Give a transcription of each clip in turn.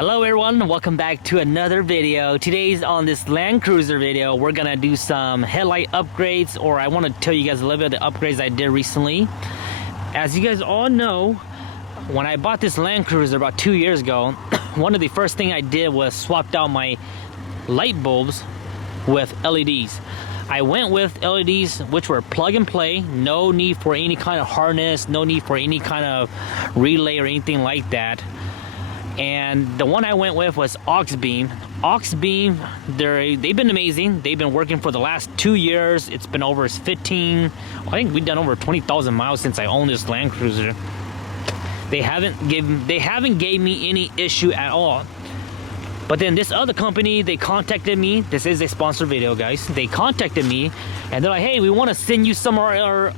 Hello everyone, welcome back to another video. Today's on this Land Cruiser video, we're gonna do some headlight upgrades, or I want to tell you guys a little bit of the upgrades I did recently. As you guys all know, when I bought this Land Cruiser about 2 years ago, one of the first thing I did was swapped out my light bulbs with LEDs. I went with LEDs which were plug and play, no need for any kind of harness, no need for any kind of relay or anything like that. And the one I went with was Aux-beam. Aux-beam, they've been amazing. They've been working for the last 2 years. It's been over 15, I think we've done over 20,000 miles since I owned this Land Cruiser. They haven't gave me any issue at all. But then this other company, they contacted me. This is a sponsored video, guys. They contacted me and they're like, hey, we want to send you some of our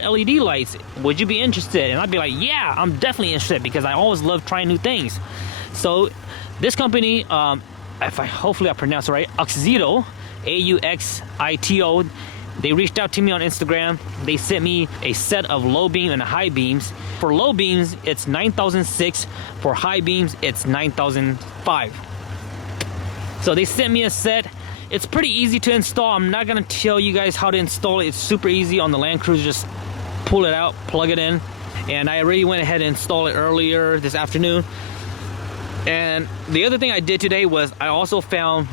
LED lights. Would you be interested? And I'd be like, yeah, I'm definitely interested, because I always love trying new things. So this company, hopefully I pronounced it right, Auxito, A-U-X-I-T-O, they reached out to me on Instagram. They sent me a set of low beam and high beams. For low beams, it's 9,006. For high beams, it's 9,005. So they sent me a set. It's pretty easy to install. I'm not gonna tell you guys how to install it. It's super easy on the Land Cruiser. Just pull it out, plug it in. And I already went ahead and installed it earlier this afternoon. And the other thing I did today was I also found,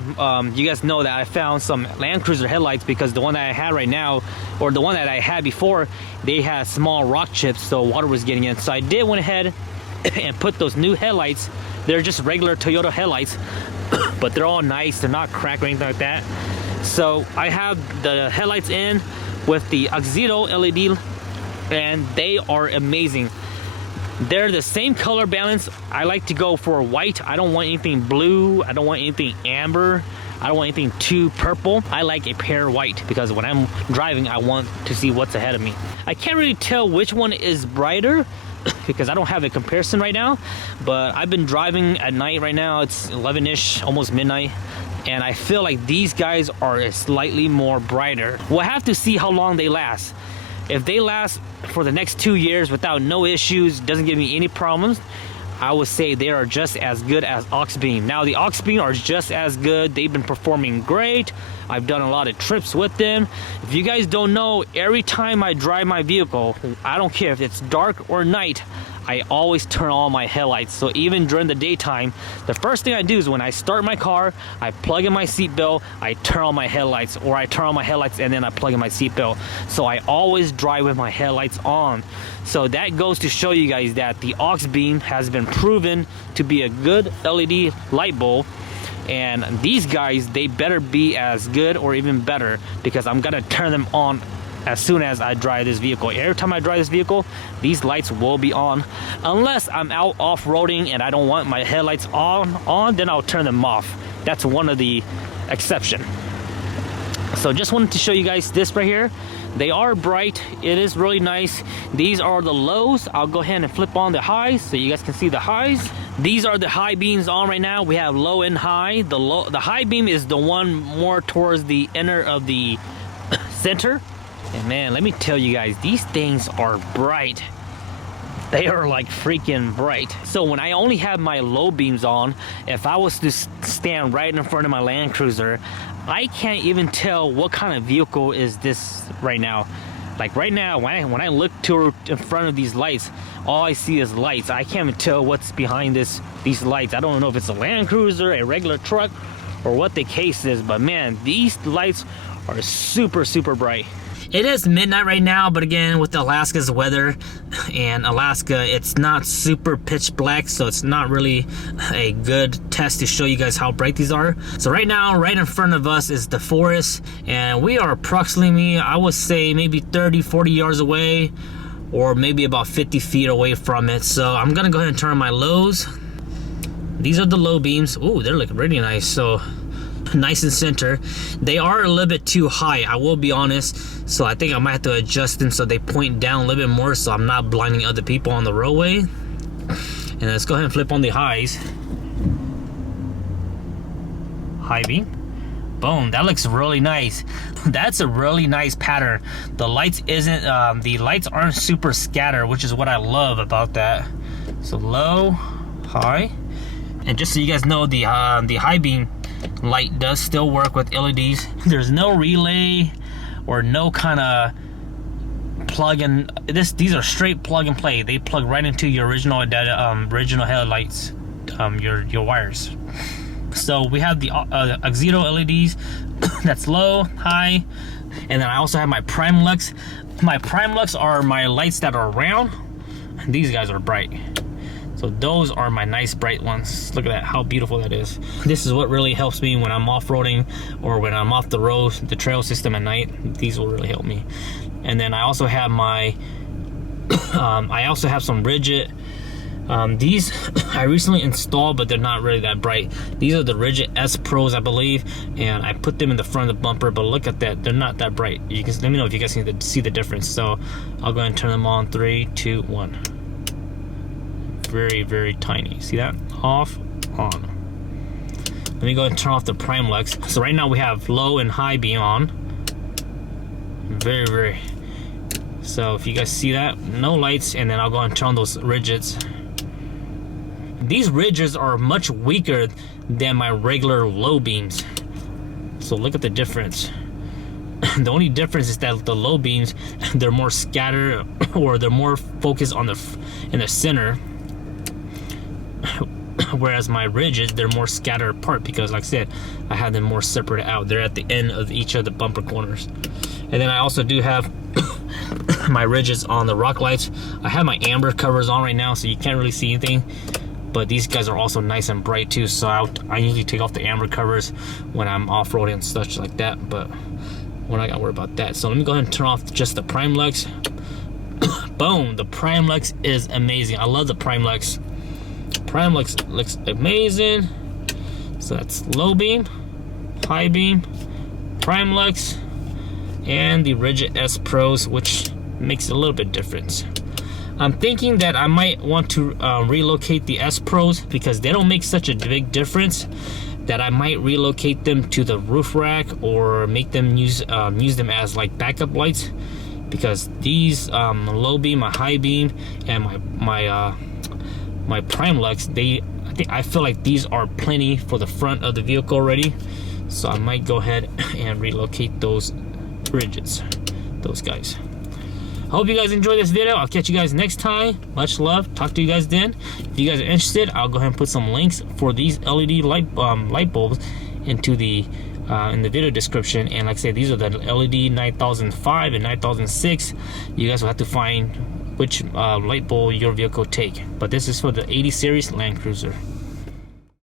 you guys know that I found some Land Cruiser headlights, because the one that I had right now, or the one that I had before, they had small rock chips, so water was getting in. So I did went ahead and put those new headlights. They're just regular Toyota headlights, but they're all nice. They're not cracked or anything like that. So I have the headlights in with the Auxito LED, and they are amazing. They're the same color balance. I like to go for white. I don't want anything blue. I don't want anything amber. I don't want anything too purple. I like a pure white, because when I'm driving, I want to see what's ahead of me. I can't really tell which one is brighter because I don't have a comparison right now, but I've been driving at night right now. It's 11-ish, almost midnight, and I feel like these guys are slightly more brighter. We'll have to see how long they last. If they last for the next 2 years without no issues, doesn't give me any problems, I would say they are just as good as Aux-beam. Now the Aux-beam are just as good. They've been performing great. I've done a lot of trips with them. If you guys don't know, every time I drive my vehicle, I don't care if it's dark or night, I always turn on my headlights. So even during the daytime, the first thing I do is when I start my car, I plug in my seatbelt, I turn on my headlights, or I turn on my headlights and then I plug in my seatbelt. So I always drive with my headlights on. So that goes to show you guys that the Aux-beam has been proven to be a good LED light bulb. And these guys, they better be as good or even better, because I'm gonna turn them on as soon as I drive this vehicle. Every time I drive this vehicle, these lights will be on. Unless I'm out off-roading and I don't want my headlights on, then I'll turn them off. That's one of the exceptions. So just wanted to show you guys this right here. They are bright. It is really nice. These are the lows. I'll go ahead and flip on the highs so you guys can see the highs. These are the high beams on right now. We have low and high. The high beam is the one more towards the inner of the center. And man, let me tell you guys, these things are bright. They are like freaking bright. So when I only have my low beams on, if I was to stand right in front of my Land Cruiser, I can't even tell what kind of vehicle is this right now. Like right now, when I look in front of these lights, all I see is lights. I can't even tell what's behind these lights. I don't know if it's a Land Cruiser, a regular truck, or what the case is, but man, these lights are super, super bright. It is midnight right now, but again, with Alaska's weather, and Alaska, it's not super pitch black, so it's not really a good test to show you guys how bright these are. So right now, right in front of us is the forest, and we are approximately, I would say, maybe 30-40 yards away, or maybe about 50 feet away from it. So I'm gonna go ahead and turn on my lows. These are the low beams. Ooh, they're looking really nice. So nice and center. They are a little bit too high, I will be honest, so I think I might have to adjust them so they point down a little bit more, so I'm not blinding other people on the roadway. And let's go ahead and flip on the highs. High beam. Boom, that looks really nice. That's a really nice pattern. The lights aren't super scattered, which is what I love about that. So low, high, And just so you guys know, the high beam light does still work with LEDs. There's no relay or no kind of plug in. These are straight plug and play. They plug right into your original headlights, your wires. So we have the Exito LEDs. That's low, high, and then I also have my prime lux. My prime lux are my lights that are round, and these guys are bright. So those are my nice bright ones. Look at that, how beautiful that is. This is what really helps me when I'm off-roading or when I'm off the road, the trail system at night. These will really help me. And then I also have my, I also have some rigid. These I recently installed, but they're not really that bright. These are the rigid S Pros, I believe, and I put them in the front of the bumper, but look at that, they're not that bright. You can let me know if you guys need to see the difference. So I'll go ahead and turn them on. 3, 2, 1. Very, very tiny. See that? Off, on. Let me go ahead and turn off the prime lux. So right now we have low and high beam on. Very, very. So if you guys see that, no lights, and then I'll go ahead and turn on those rigids. These rigids are much weaker than my regular low beams. So look at the difference. The only difference is that the low beams, they're more scattered, or they're more focused on in the center. Whereas my rigids, they're more scattered apart because, like I said, I have them more separated out. They're at the end of each of the bumper corners. And then I also do have my rigids on the rock lights. I have my amber covers on right now, so you can't really see anything. But these guys are also nice and bright too, so I usually take off the amber covers when I'm off-roading and such like that, but we're not gonna worry about that. So let me go ahead and turn off just the prime lux. Boom, the prime lux is amazing. I love the prime lux. Prime lux looks amazing. So that's low beam, high beam, prime lux, and the rigid S Pros, which makes a little bit difference. I'm thinking that I might want to relocate the S Pros because they don't make such a big difference, that I might relocate them to the roof rack or make them use them as like backup lights, because these low beam, my high beam, and my prime lux, I feel like these are plenty for the front of the vehicle already. So I might go ahead and relocate those rigids, those guys. I hope you guys enjoyed this video. I'll catch you guys next time. Much love. Talk to you guys then. If you guys are interested, I'll go ahead and put some links for these LED light bulbs into the in the video description. And like I said, these are the LED 9005 and 9006. You guys will have to find which light bulb your vehicle take. But this is for the 80 series Land Cruiser.